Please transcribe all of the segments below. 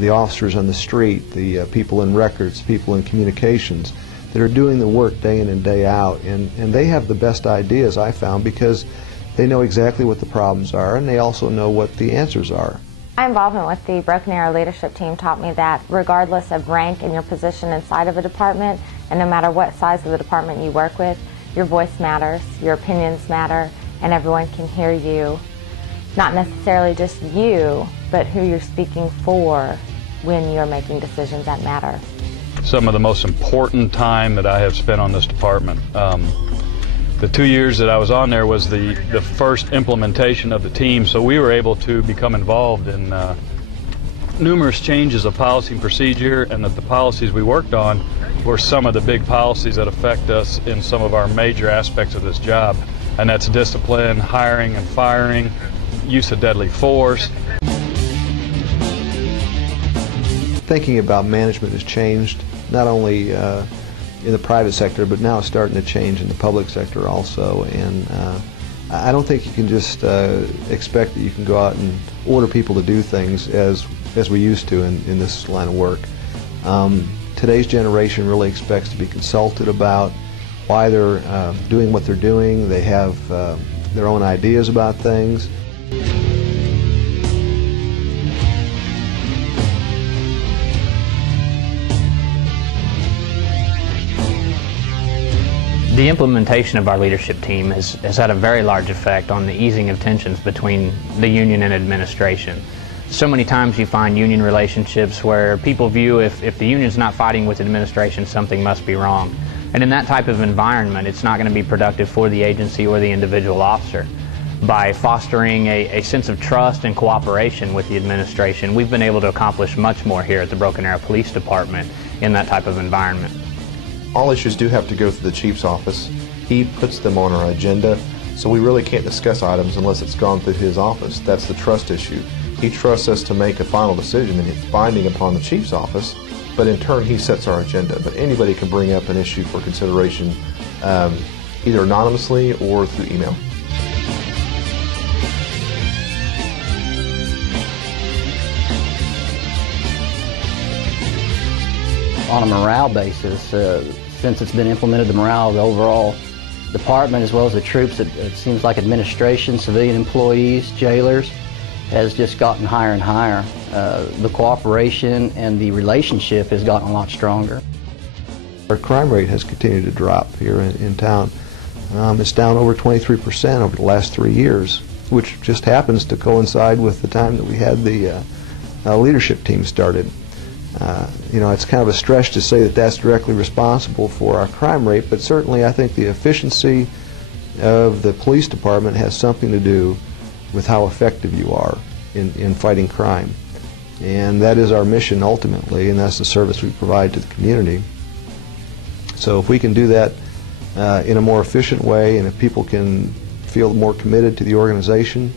the officers on the street, the people in records, people in communications that are doing the work day in and day out. And they have the best ideas, I found, because they know exactly what the problems are and they also know what the answers are. My involvement with the Broken Arrow leadership team taught me that regardless of rank and your position inside of a department, and no matter what size of the department you work with, your voice matters, your opinions matter, and everyone can hear you. Not necessarily just you, but who you're speaking for when you're making decisions that matter. Some of the most important time that I have spent on this department. The 2 years that I was on there was the first implementation of the team, so we were able to become involved in numerous changes of policy and procedure, and that the policies we worked on were some of the big policies that affect us in some of our major aspects of this job, and that's discipline, hiring and firing, use of deadly force. Thinking about management has changed, not only in the private sector, but now it's starting to change in the public sector also. And I don't think you can just expect that you can go out and order people to do things as we used to in this line of work. Today's generation really expects to be consulted about why they're doing what they're doing. They have their own ideas about things. The implementation of our leadership team has had a very large effect on the easing of tensions between the union and administration. So many times you find union relationships where people view if the union's not fighting with administration, something must be wrong. And in that type of environment, it's not going to be productive for the agency or the individual officer. By fostering a sense of trust and cooperation with the administration, we've been able to accomplish much more here at the Broken Arrow Police Department in that type of environment. All issues do have to go through the chief's office. He puts them on our agenda, so we really can't discuss items unless it's gone through his office. That's the trust issue. He trusts us to make a final decision, and it's binding upon the chief's office, but in turn he sets our agenda. But anybody can bring up an issue for consideration either anonymously or through email. On a morale basis, since it's been implemented, the morale of the overall department as well as the troops, it seems like administration, civilian employees, jailers, has just gotten higher and higher. The cooperation and the relationship has gotten a lot stronger. Our crime rate has continued to drop here in town. It's down over 23% over the last 3 years, which just happens to coincide with the time that we had the leadership team started. You know, it's kind of a stretch to say that that's directly responsible for our crime rate, but certainly I think the efficiency of the police department has something to do with how effective you are in fighting crime. And that is our mission ultimately, and that's the service we provide to the community. So if we can do that in a more efficient way, and if people can feel more committed to the organization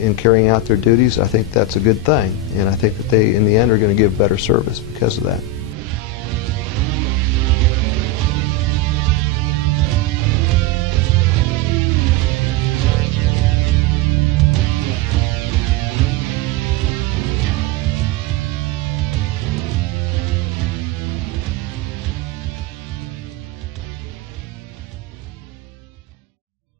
in carrying out their duties, I think that's a good thing. And I think that they, in the end, are going to give better service because of that.